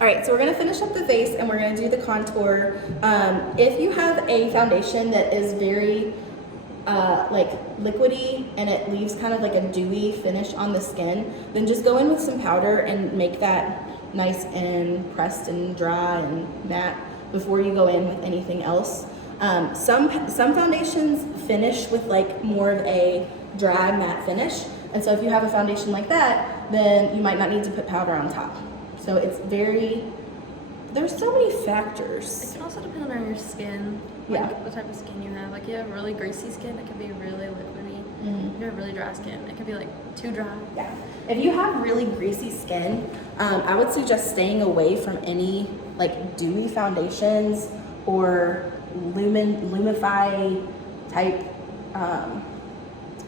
All right, so we're gonna finish up the face and we're gonna do the contour. If you have a foundation that is very like liquidy and it leaves kind of like a dewy finish on the skin, then just go in with some powder and make that nice and pressed and dry and matte before you go in with anything else. Some foundations finish with like more of a dry matte finish, and so if you have a foundation like that, then you might not need to put powder on top. So it's there's so many factors. It can also depend on your skin, like the type of skin you have. Like you have really greasy skin, it can be really liquidy. If you have really dry skin, it can be like too dry. Yeah. If you have really greasy skin, I would suggest staying away from any like dewy foundations or lumify type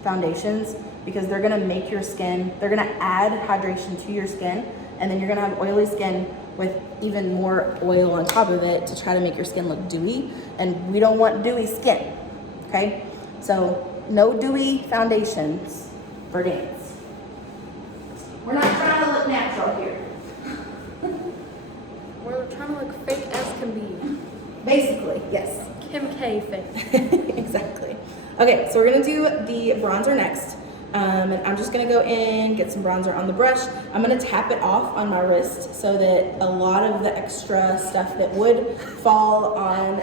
foundations, because they're gonna make your skin, they're gonna add hydration to your skin, and then you're gonna have oily skin with even more oil on top of it to try to make your skin look dewy, and we don't want dewy skin, okay? So no dewy foundations for dance. We're not trying to look natural here. We're trying to look fake as can be. Basically, yes. Kim K fake. Exactly. Okay, so we're gonna do the bronzer next. And I'm just gonna go in, get some bronzer on the brush. I'm gonna tap it off on my wrist so that a lot of the extra stuff that would fall on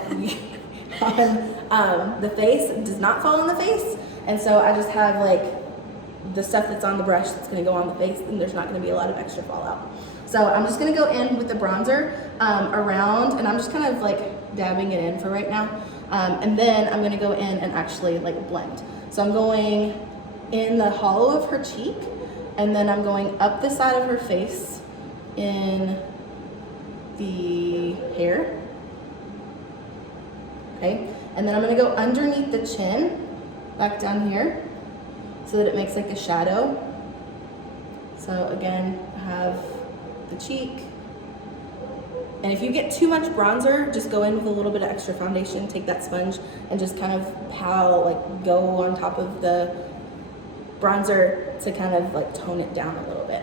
the face does not fall on the face. And so I just have like the stuff that's on the brush that's gonna go on the face, and there's not gonna be a lot of extra fallout. So I'm just gonna go in with the bronzer around, and I'm just kind of like dabbing it in for right now. And then I'm gonna go in and actually like blend. So I'm going in the hollow of her cheek, and then I'm going up the side of her face in the hair. Okay, and then I'm gonna go underneath the chin, back down here, so that it makes like a shadow. So again, I have the cheek. And if you get too much bronzer, just go in with a little bit of extra foundation, take that sponge and just kind of go on top of the bronzer to kind of like tone it down a little bit.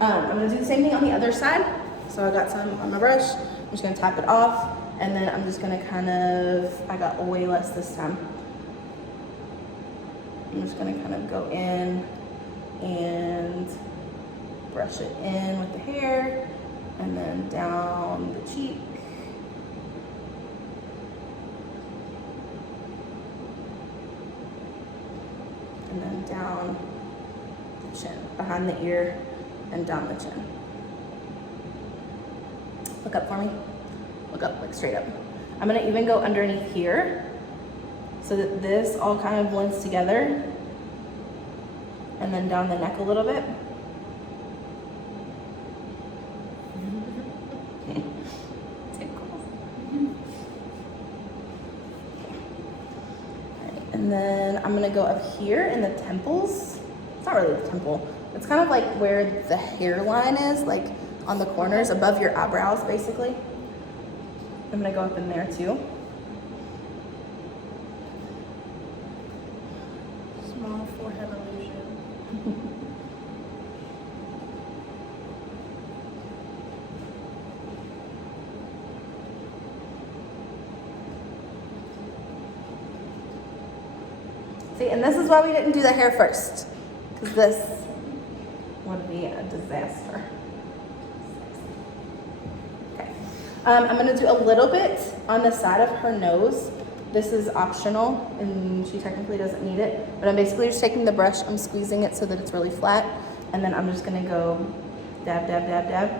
I'm gonna do the same thing on the other side. So I got some on my brush, I'm just gonna tap it off, and then I'm just gonna I got way less this time. I'm just gonna kind of go in and brush it in with the hair, and then down the cheek. And then down the chin, behind the ear and down the chin. Look up for me. Look up, like straight up. I'm gonna even go underneath here so that this all kind of blends together, and then down the neck a little bit. And then I'm gonna go up here in the temples. It's not really the temple. It's kind of like where the hairline is, like on the corners above your eyebrows, basically. I'm gonna go up in there too. Small forehead illusion. See, and this is why we didn't do the hair first, because this would be a disaster. Okay, I'm gonna do a little bit on the side of her nose. This is optional, and she technically doesn't need it, but I'm basically just taking the brush, I'm squeezing it so that it's really flat, and then I'm just gonna go dab, dab, dab, dab,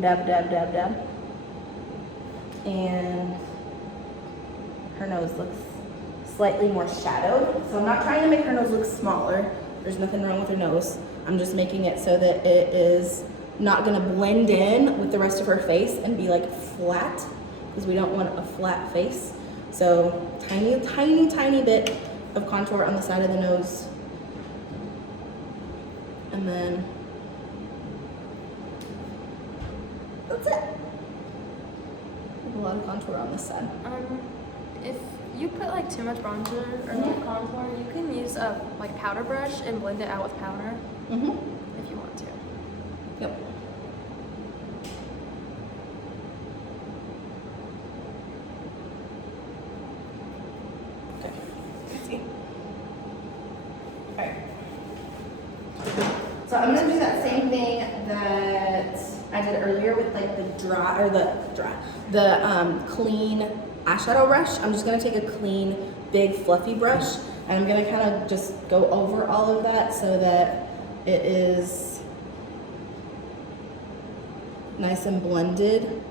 dab, dab, dab, dab, and her nose looks slightly more shadowed. So I'm not trying to make her nose look smaller. There's nothing wrong with her nose. I'm just making it so that it is not gonna blend in with the rest of her face and be like flat, because we don't want a flat face. So tiny, tiny, tiny bit of contour on the side of the nose. And then that's it. A lot of contour on this side. If you put like too much bronzer or like contour, you can use a like powder brush and blend it out with powder if you want to. Yep. So I'm gonna do that same thing that I did earlier with like the clean eyeshadow brush. I'm just gonna take a clean, big, fluffy brush, and I'm gonna kind of just go over all of that so that it is nice and blended.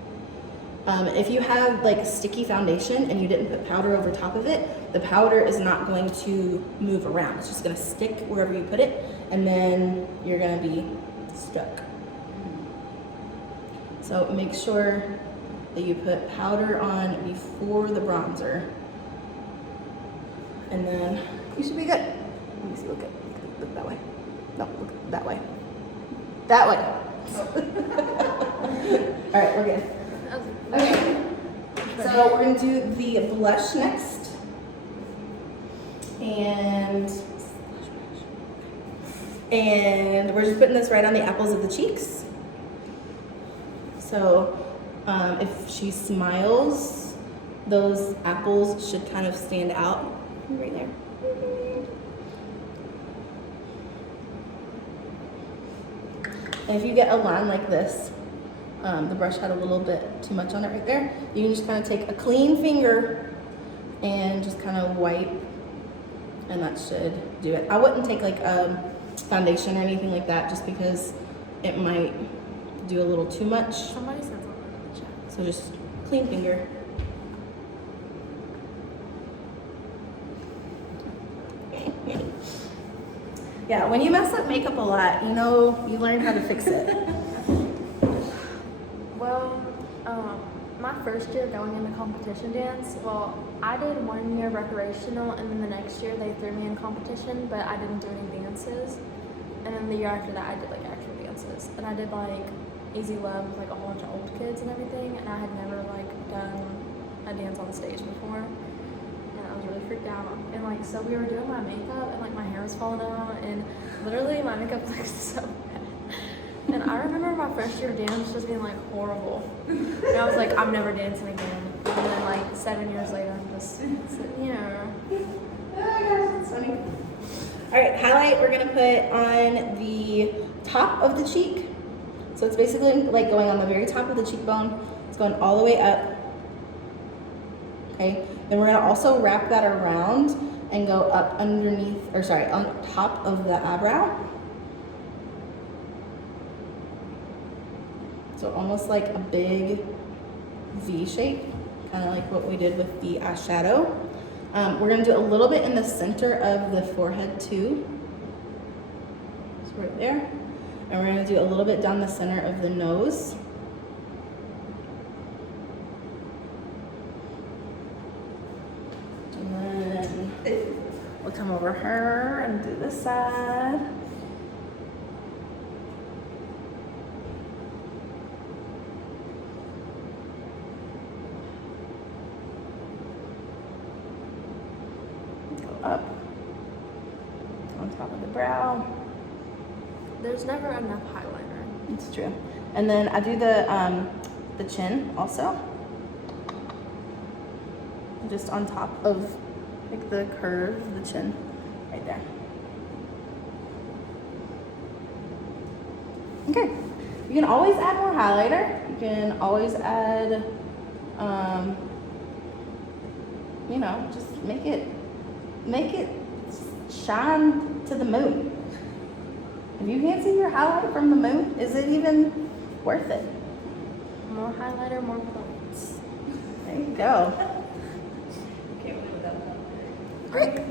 If you have like sticky foundation and you didn't put powder over top of it, the powder is not going to move around. It's just gonna stick wherever you put it, and then you're gonna be stuck. So make sure that you put powder on before the bronzer, and then you should be good. Let me see, look that way. No, look that way. That way. All right, we're good. Okay, so we're gonna do the blush next, and we're just putting this right on the apples of the cheeks. So if she smiles, those apples should kind of stand out right there. And if you get a line like this, the brush had a little bit too much on it right there, you can just kind of take a clean finger and just kind of wipe, and that should do it. I wouldn't take like foundation or anything like that, just because it might do a little too much. Somebody said something in the chat. So just clean finger. Yeah, when you mess up makeup a lot, you know, you learn how to fix it. Well, my first year going into competition dance, well, I did 1 year recreational, and then the next year they threw me in competition, but I didn't do any dances. And then the year after that, I did like actual dances, and I did like Easy Love with like a whole bunch of old kids and everything, and I had never like done a dance on stage before, and I was really freaked out. And like, so we were doing my makeup, and like my hair was falling out, and literally my makeup was like so bad. And I remember my first year dance just being like horrible, and I was like, I'm never dancing again. And then like 7 years later, I'm just sitting here. Oh my gosh, that's funny. All right, highlight we're gonna put on the top of the cheek. So it's basically like going on the very top of the cheekbone. It's going all the way up. Okay, then we're gonna also wrap that around and go up underneath, or sorry, on top of the eyebrow. So almost like a big V shape, kind of like what we did with the eyeshadow. We're gonna do a little bit in the center of the forehead too. So right there. And we're gonna do a little bit down the center of the nose. And then we'll come over her and do this side. Up on top of the brow. There's never enough highlighter. It's true. And then I do the chin also, just on top of like the curve of the chin, right there. Okay. You can always add more highlighter. You can always add, you know, just make it shine to the moon. If you can't see your highlight from the moon, is it even worth it? More highlighter, more points. There you go. Can't live without that. Great.